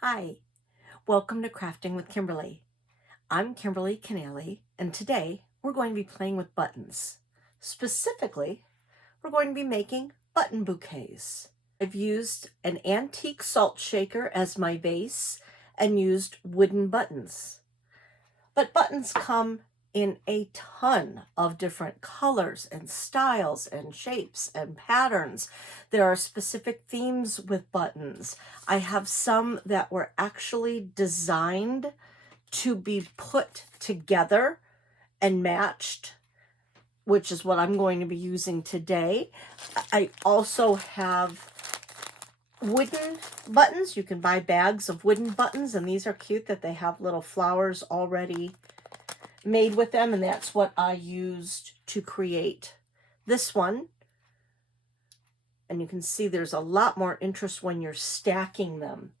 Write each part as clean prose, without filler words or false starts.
Hi, welcome to Crafting with Kimberly. I'm Kimberly Chenille, and today we're going to be playing with buttons. Specifically, we're going to be making button bouquets. I've used an antique salt shaker as my base and used wooden buttons. But buttons come in a ton of different colors and styles and shapes and patterns. There are specific themes with buttons. I have some that were actually designed to be put together and matched, which is what I'm going to be using today. I also have wooden buttons. You can buy bags of wooden buttons, and these are cute that they have little flowers already made with them, and that's what I used to create this one. And you can see there's a lot more interest when you're stacking them.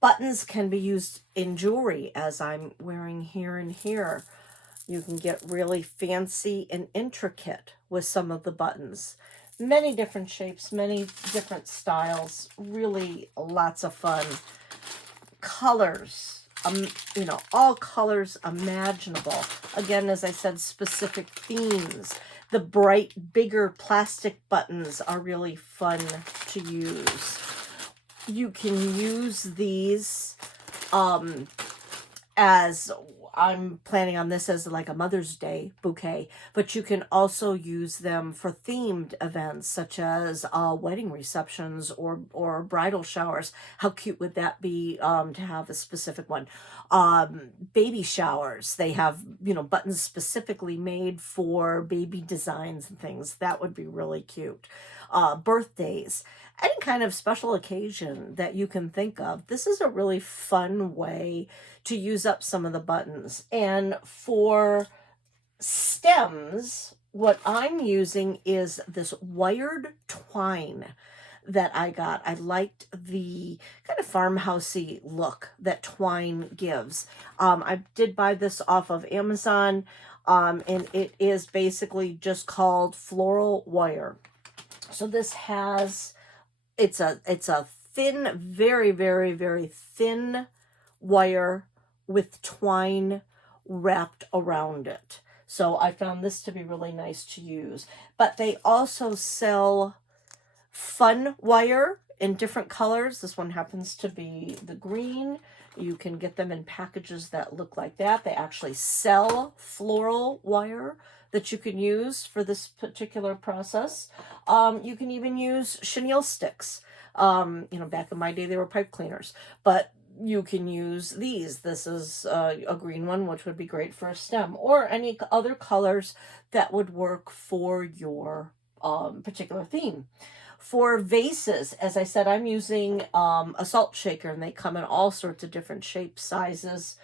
Buttons can be used in jewelry, as I'm wearing here and here. You can get really fancy and intricate with some of the buttons. Many different shapes, many different styles, really lots of fun. Colors, all colors imaginable. Again, as I said, specific themes. The bright, bigger plastic buttons are really fun to use. You can use these as I'm planning on this as like a Mother's Day bouquet, but you can also use them for themed events such as wedding receptions or bridal showers. How cute would that be to have a specific one? Baby showers, they have, buttons specifically made for baby designs and things. That would be really cute. Birthdays, any kind of special occasion that you can think of. This is a really fun way to use up some of the buttons. And for stems, what I'm using is this wired twine that I got. I liked the kind of farmhousey look that twine gives. I did buy this off of Amazon, and it is basically just called Floral wire. So this has, it's a thin, very, very, very thin wire with twine wrapped around it. So I found this to be really nice to use. But they also sell fun wire in different colors. This one happens to be the green. You can get them in packages that look like that. They actually sell floral wire that you can use for this particular process. You can even use chenille sticks. Back in my day, they were pipe cleaners, but you can use these. This is a green one, which would be great for a stem, or any other colors that would work for your particular theme. For vases, as I said, I'm using a salt shaker, and they come in all sorts of different shapes, sizes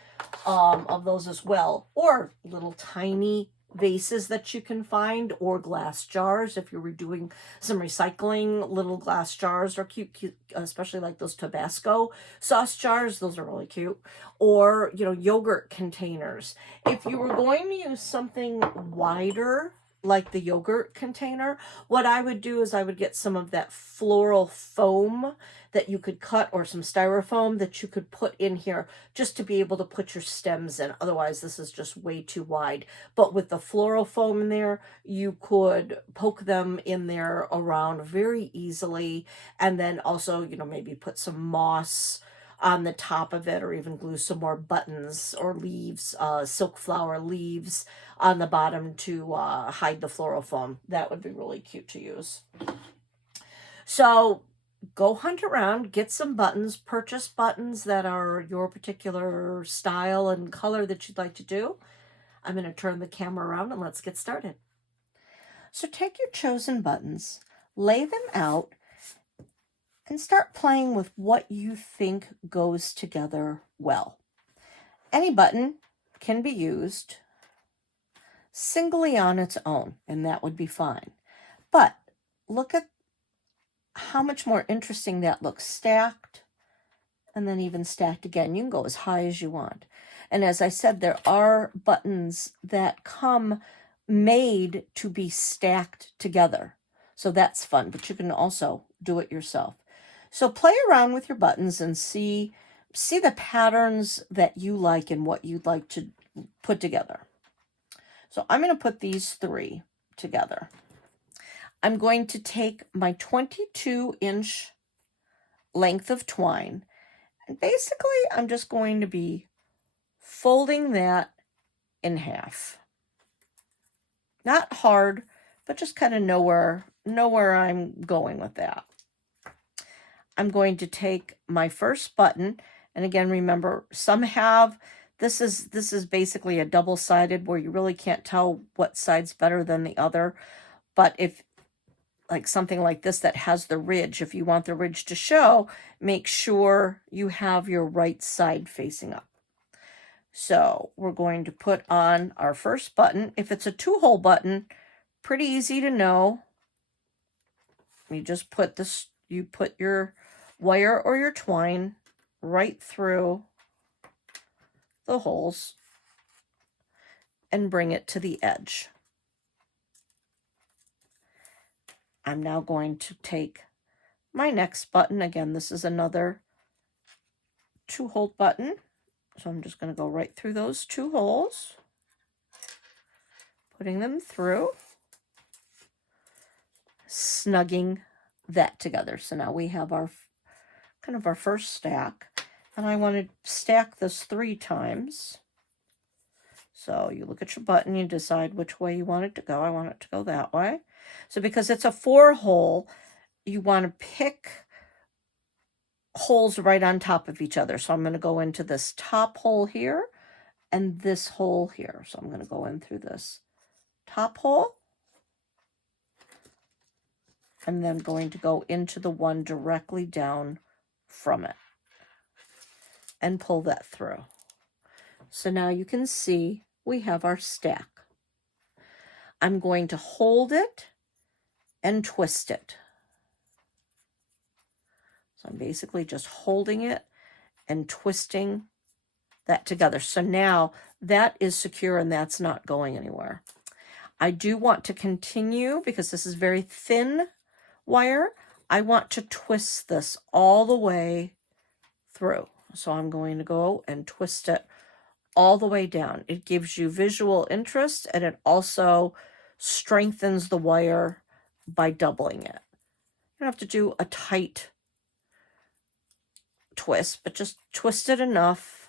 of those as well, or little tiny vases that you can find, or glass jars. If you're doing some recycling, little glass jars are cute, especially like those Tabasco sauce jars. Those are really cute. Or, yogurt containers. If you were going to use something wider, like the yogurt container, what I would do is I would get some of that floral foam that you could cut, or some styrofoam that you could put in here just to be able to put your stems in. Otherwise, this is just way too wide. But with the floral foam in there, you could poke them in there around very easily. And then also, maybe put some moss on the top of it, or even glue some more buttons or leaves, silk flower leaves on the bottom to hide the floral foam. That would be really cute to use. So go hunt around, get some buttons, purchase buttons that are your particular style and color that you'd like to do. I'm going to turn the camera around and let's get started. So take your chosen buttons, lay them out, and start playing with what you think goes together well. Any button can be used singly on its own, and that would be fine. But look at how much more interesting that looks stacked, and then even stacked again. You can go as high as you want. And as I said, there are buttons that come made to be stacked together. So that's fun, but you can also do it yourself. So play around with your buttons and see see the patterns that you like and what you'd like to put together. So I'm going to put these 3 together. I'm going to take my 22-inch length of twine, and basically I'm just going to be folding that in half. Not hard, but just kind of know where I'm going with that. I'm going to take my first button, and again, remember, some have, this is basically a double-sided where you really can't tell what side's better than the other. But if, like something like this that has the ridge, if you want the ridge to show, make sure you have your right side facing up. So we're going to put on our first button. If it's a 2-hole button, pretty easy to know. You just put this, you put your wire or your twine right through the holes and bring it to the edge. I'm now going to take my next button. Again, this is another 2-hole button. So I'm just going to go right through those 2 holes, putting them through, snugging that together. So now we have our kind of our first stack, and I want to stack this 3 times. So you look at your button, you decide which way you want it to go. I want it to go that way. So because it's a 4-hole, you want to pick holes right on top of each other. So I'm going to go into this top hole here and this hole here. So I'm going to go in through this top hole and then going to go into the one directly down from it and pull that through. So now you can see we have our stack. I'm going to hold it and twist it. So I'm basically just holding it and twisting that together. So now that is secure and that's not going anywhere. I do want to continue, because this is very thin wire, I want to twist this all the way through. So I'm going to go and twist it all the way down. It gives you visual interest, and it also strengthens the wire by doubling it. You don't have to do a tight twist, but just twist it enough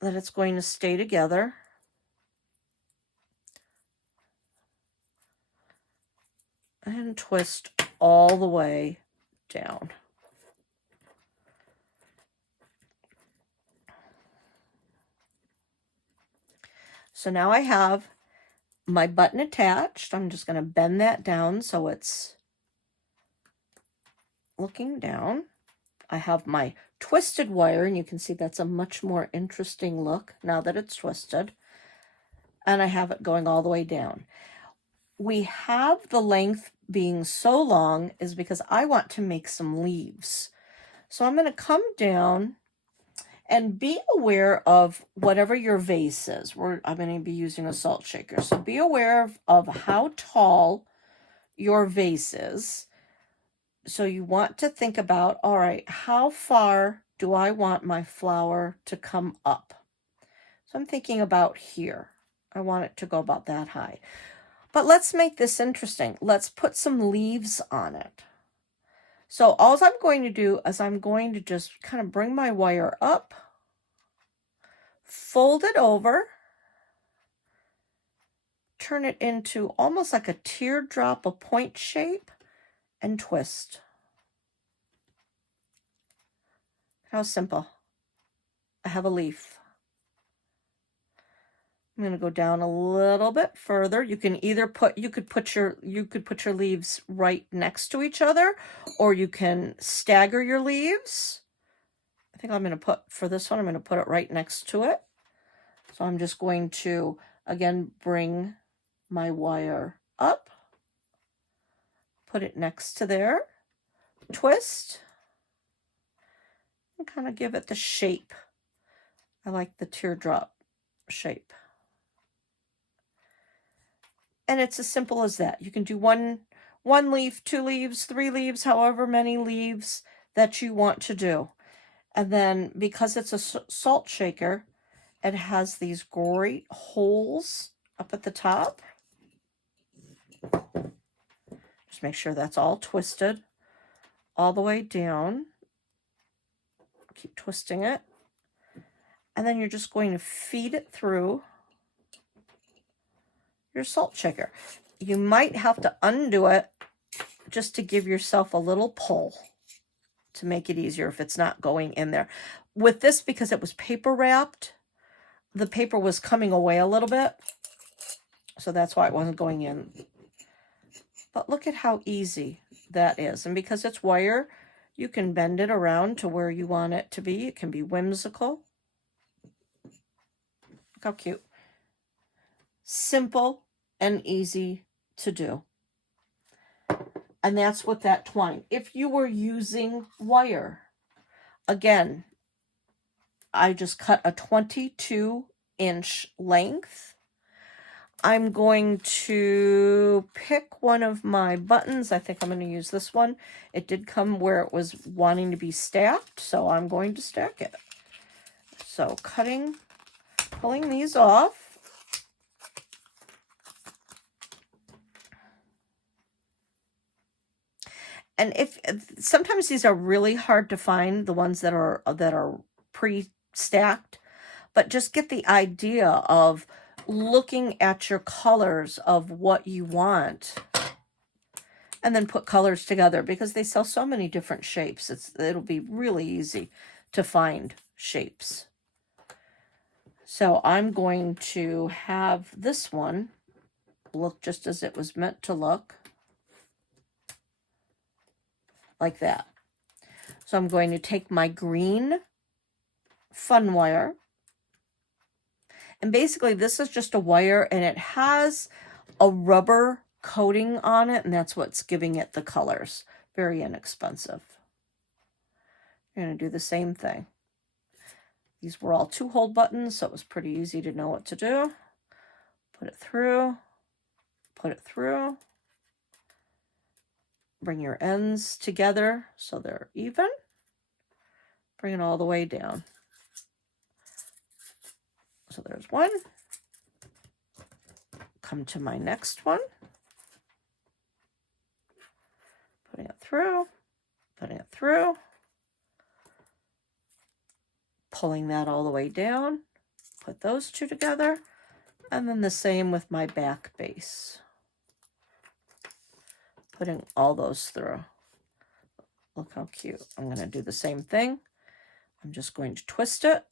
that it's going to stay together. And twist all the way down. So now I have my button attached. I'm just going to bend that down so it's looking down. I have my twisted wire, and you can see that's a much more interesting look now that it's twisted. And I have it going all the way down. We have the length being so long is because I want to make some leaves. So I'm going to come down and be aware of whatever your vase is. I'm going to be using a salt shaker. So be aware of how tall your vase is. So you want to think about, all right, how far do I want my flower to come up? So I'm thinking about here. I want it to go about that high. But let's make this interesting. Let's put some leaves on it. So all I'm going to do is I'm going to just kind of bring my wire up, fold it over, turn it into almost like a teardrop, a point shape, and twist. How simple. I have a leaf. I'm going to go down a little bit further. You can either you could put your leaves right next to each other, or you can stagger your leaves. I think I'm going to put, for this one, I'm going to put it right next to it. So I'm just going to, again, bring my wire up, put it next to there, twist, and kind of give it the shape. I like the teardrop shape. And it's as simple as that. You can do one leaf, 2 leaves, 3 leaves, however many leaves that you want to do. And then because it's a salt shaker, it has these great holes up at the top. Just make sure that's all twisted all the way down. Keep twisting it. And then you're just going to feed it through your salt shaker. You might have to undo it just to give yourself a little pull to make it easier if it's not going in there. With this, because it was paper wrapped, the paper was coming away a little bit, so that's why it wasn't going in. But look at how easy that is. And because it's wire, you can bend it around to where you want it to be. It can be whimsical. Look how cute. Simple and easy to do. And that's with that twine. If you were using wire, again, I just cut a 22-inch length. I'm going to pick one of my buttons. I think I'm going to use this one. It did come where it was wanting to be stacked, so I'm going to stack it. So pulling these off. And if sometimes these are really hard to find, the ones that are pre-stacked, but just get the idea of looking at your colors of what you want, and then put colors together, because they sell so many different shapes. It'll be really easy to find shapes. So I'm going to have this one look just as it was meant to look. Like that. So I'm going to take my green fun wire, and basically this is just a wire, and it has a rubber coating on it, and that's what's giving it the colors. Very inexpensive. You're going to do the same thing. These were all 2-hole buttons, so it was pretty easy to know what to do. Put it through, put it through. Bring your ends together so they're even. Bring it all the way down. So there's one. Come to my next one. Putting it through, putting it through. Pulling that all the way down. Put those two together. And then the same with my back base. Putting all those through. Look how cute. I'm going to do the same thing. I'm just going to twist it.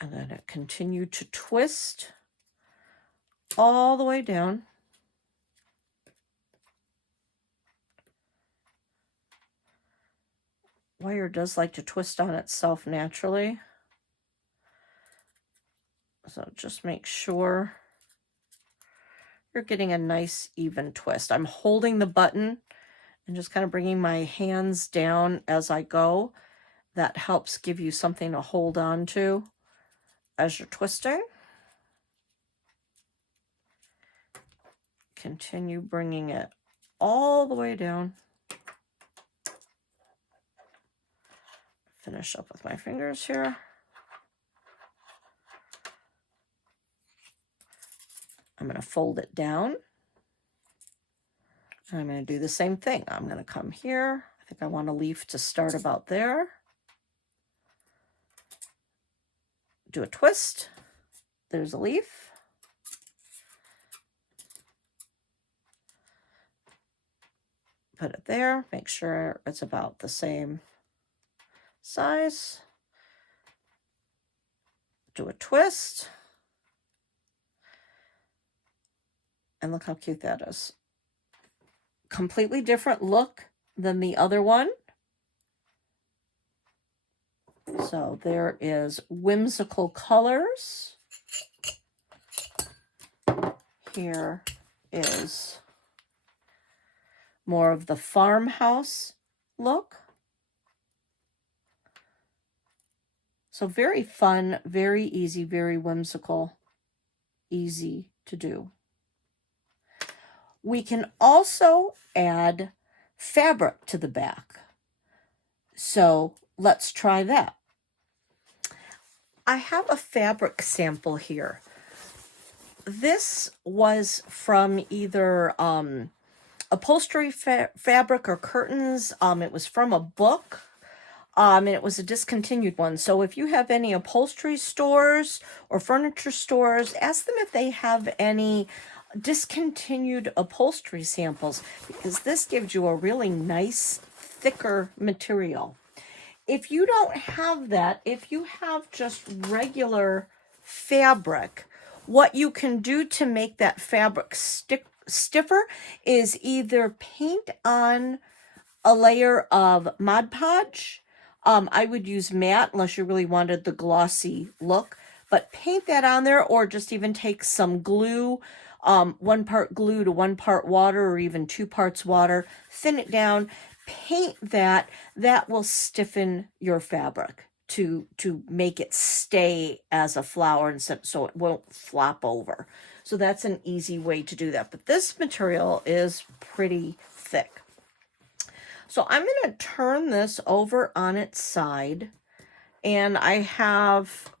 I'm going to continue to twist all the way down. Wire does like to twist on itself naturally. So just make sure you're getting a nice even twist. I'm holding the button and just kind of bringing my hands down as I go. That helps give you something to hold on to as you're twisting. Continue bringing it all the way down. Finish up with my fingers here. I'm going to fold it down. And I'm going to do the same thing. I'm going to come here. I think I want a leaf to start about there. Do a twist. There's a leaf. Put it there. Make sure it's about the same size. Do a twist. And look how cute that is. Completely different look than the other one. So there is whimsical colors. Here is more of the farmhouse look. So very fun, very easy, very whimsical, easy to do. We can also add fabric to the back. So let's try that. I have a fabric sample here. This was from either upholstery fabric or curtains. It was from a book. And it was a discontinued one. So if you have any upholstery stores or furniture stores, ask them if they have any discontinued upholstery samples, because this gives you a really nice, thicker material. If you don't have that, if you have just regular fabric, what you can do to make that fabric stiffer is either paint on a layer of Mod Podge. I would use matte unless you really wanted the glossy look, but paint that on there, or just even take some glue, 1 part glue to 1 part water, or even 2 parts water, thin it down, paint that. That will stiffen your fabric to make it stay as a flower, and so it won't flop over. So that's an easy way to do that. But this material is pretty thick. So I'm going to turn this over on its side, and I have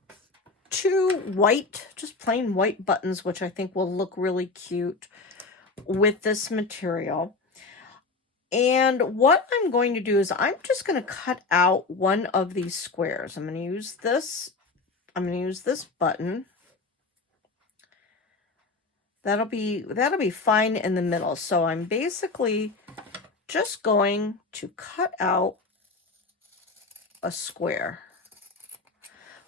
2 white, just plain white buttons, which I think will look really cute with this material. And what I'm going to do is I'm just going to cut out one of these squares. I'm going to use this. I'm going to use this button. That'll be fine in the middle. So I'm basically just going to cut out a square.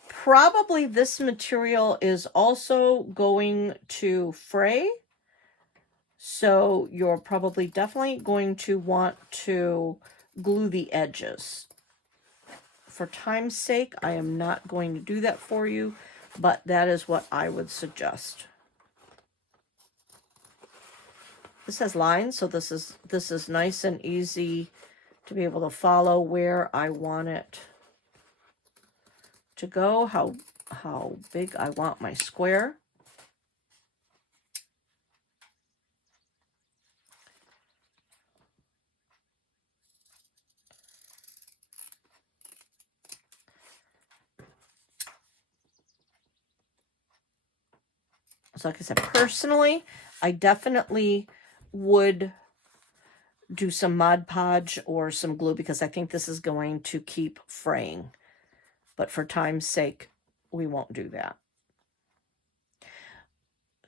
Probably this material is also going to fray, so you're probably definitely going to want to glue the edges. For time's sake, I am not going to do that for you, but that is what I would suggest. This has lines, so this is nice and easy to be able to follow where I want it to go, how big I want my square. So like I said, personally, I definitely would do some Mod Podge or some glue, because I think this is going to keep fraying. But for time's sake, we won't do that.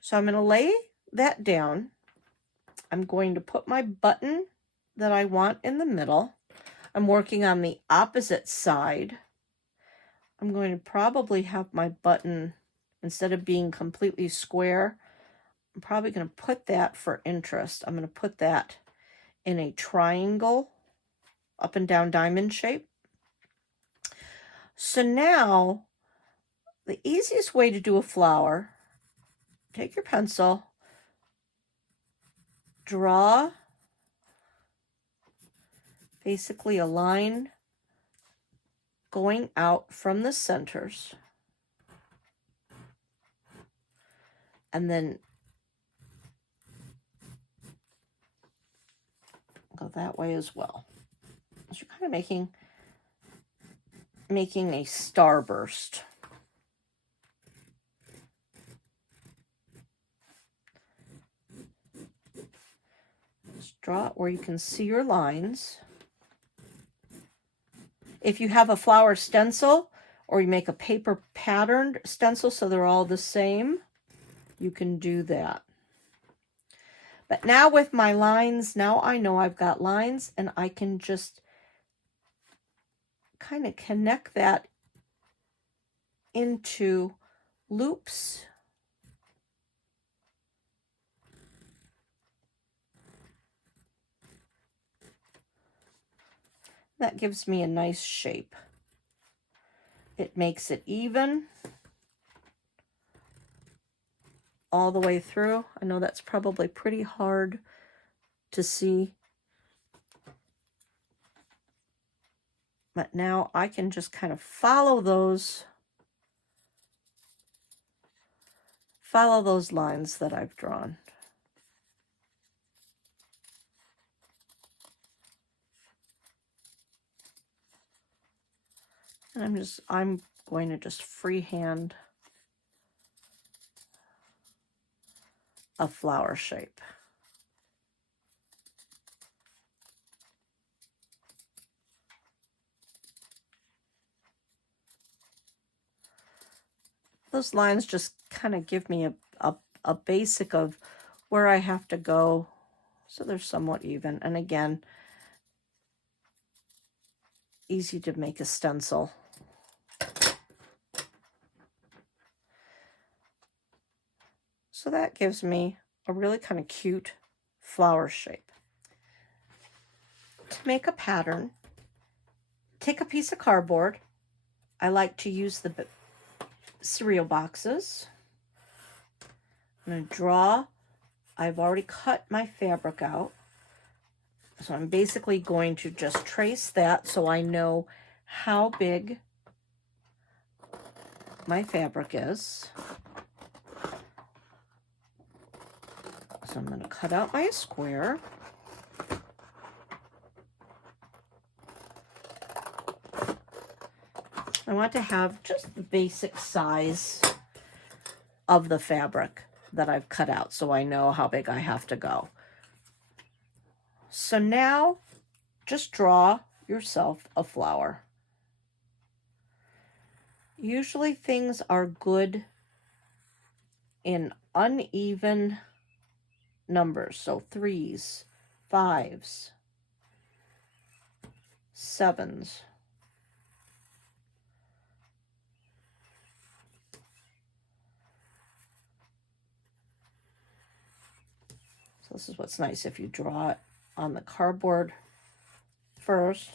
So I'm going to lay that down. I'm going to put my button that I want in the middle. I'm working on the opposite side. I'm going to probably have my button, instead of being completely square, I'm probably going to put that for interest. I'm going to put that in a triangle, up and down diamond shape. So now, the easiest way to do a flower, take your pencil, draw basically a line going out from the centers, and then go that way as well. So you're kind of making a starburst. Just draw it where you can see your lines. If you have a flower stencil, or you make a paper patterned stencil so they're all the same, you can do that. But now with my lines, now I know I've got lines, and I can just kind of connect that into loops. That gives me a nice shape. It makes it even all the way through. I know that's probably pretty hard to see, but now I can just kind of follow those lines that I've drawn. And I'm going to just freehand a flower shape. Those lines just kind of give me a basic of where I have to go, so they're somewhat even. And again, easy to make a stencil. So that gives me a really kind of cute flower shape. To make a pattern, take a piece of cardboard. I like to use the cereal boxes. I'm going to draw. I've already cut my fabric out. So I'm basically going to just trace that so I know how big my fabric is. So I'm going to cut out my square. I want to have just the basic size of the fabric that I've cut out so I know how big I have to go. So now just draw yourself a flower. Usually things are good in uneven numbers, so 3s, 5s, 7s. So this is what's nice, if you draw it on the cardboard first.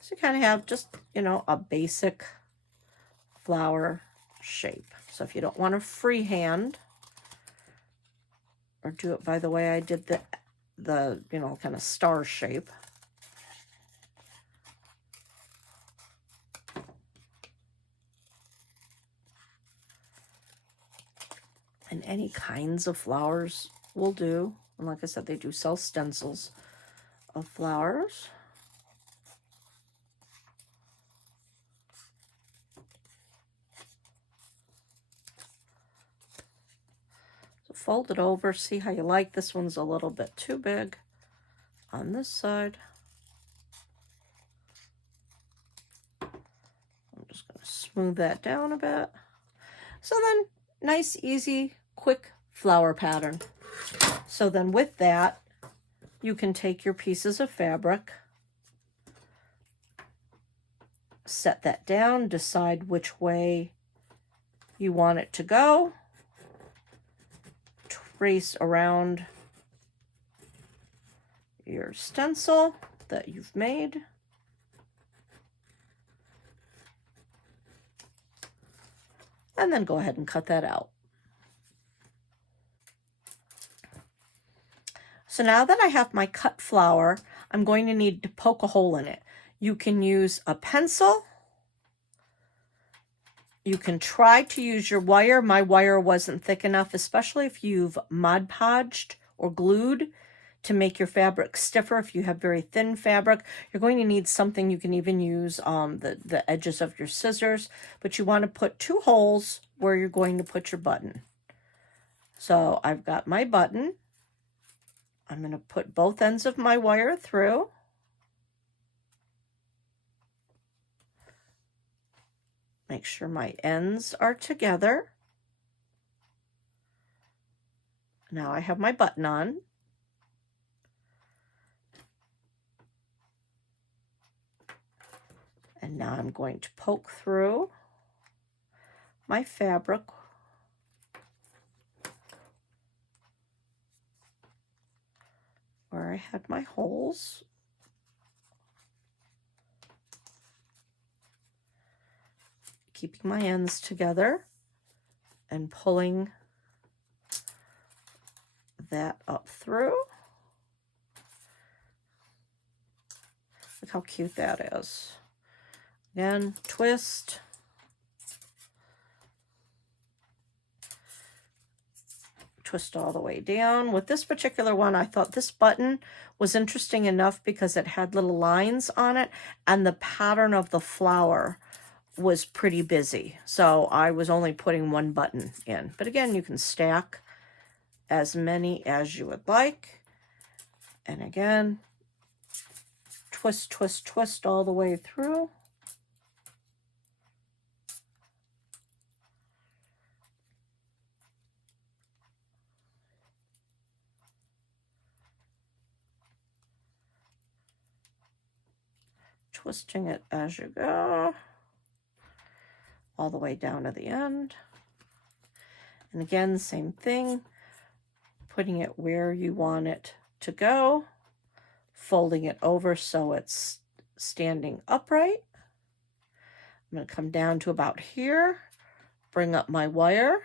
So you kind of have just, you know, a basic flower shape. So if you don't want to freehand or do it by the way I did the you know, kind of star shape, and any kinds of flowers will do. And like I said, they do sell stencils of flowers. So fold it over, see how you like. This one's a little bit too big on this side. I'm just going to smooth that down a bit. So then, nice, easy, quick flower pattern. So then with that, you can take your pieces of fabric, set that down, decide which way you want it to go, trace around your stencil that you've made. And then go ahead and cut that out. So now that I have my cut flower, I'm going to need to poke a hole in it. You can use a pencil. You can try to use your wire. My wire wasn't thick enough, especially if you've Mod Podged or glued to make your fabric stiffer. If you have very thin fabric, you're going to need something. You can even use the edges of your scissors, but you want to put 2 holes where you're going to put your button. So I've got my button. I'm going to put both ends of my wire through. Make sure my ends are together. Now I have my button on. And now I'm going to poke through my fabric where I had my holes. Keeping my ends together and pulling that up through. Look how cute that is. Again, twist. twist all the way down. With this particular one, I thought this button was interesting enough because it had little lines on it, and the pattern of the flower was pretty busy. So I was only putting one button in. But again, you can stack as many as you would like. And again, twist, twist, twist all the way through. Twisting it as you go, all the way down to the end. And again, same thing, putting it where you want it to go, folding it over so it's standing upright. I'm going to come down to about here, bring up my wire,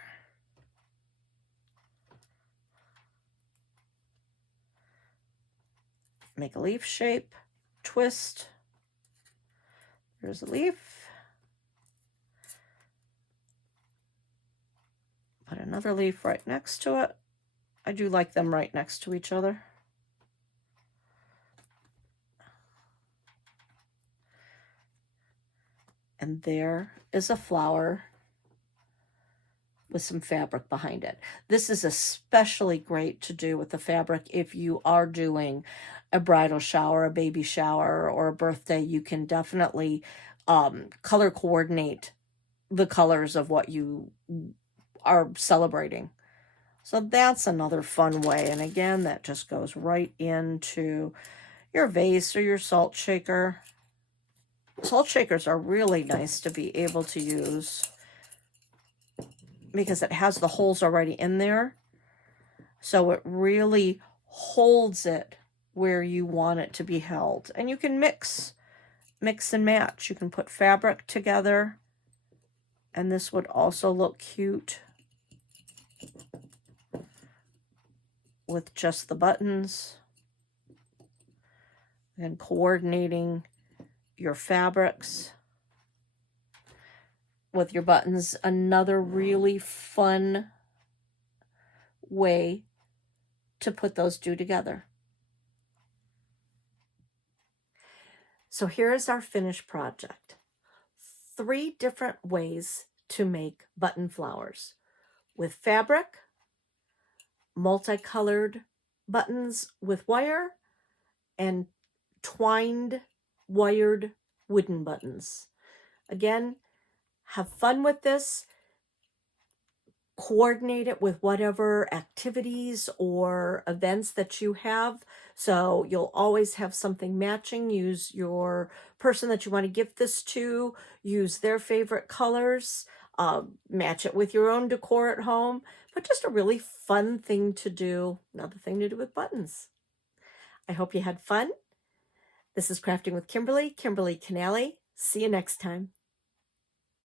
make a leaf shape, twist. There's a leaf. Put another leaf right next to it. I do like them right next to each other. And there is a flower with some fabric behind it. This is especially great to do with the fabric if you are doing a bridal shower, a baby shower, or a birthday. You can definitely color coordinate the colors of what you are celebrating. So that's another fun way. And again, that just goes right into your vase or your salt shaker. Salt shakers are really nice to be able to use because it has the holes already in there. So it really holds it where you want it to be held. And you can mix and match. You can put fabric together, and this would also look cute with just the buttons. And coordinating your fabrics with your buttons. Another really fun way to put those two together. So here is our finished project. 3 different ways to make button flowers: with fabric, multicolored buttons with wire, and twined wired wooden buttons. Again, have fun with this. Coordinate it with whatever activities or events that you have. So you'll always have something matching. Use your person that you want to gift this to. Use their favorite colors. Match it with your own decor at home. But just a really fun thing to do. Another thing to do with buttons. I hope you had fun. This is Crafting with Kimberly, Kimberly Chenille. See you next time.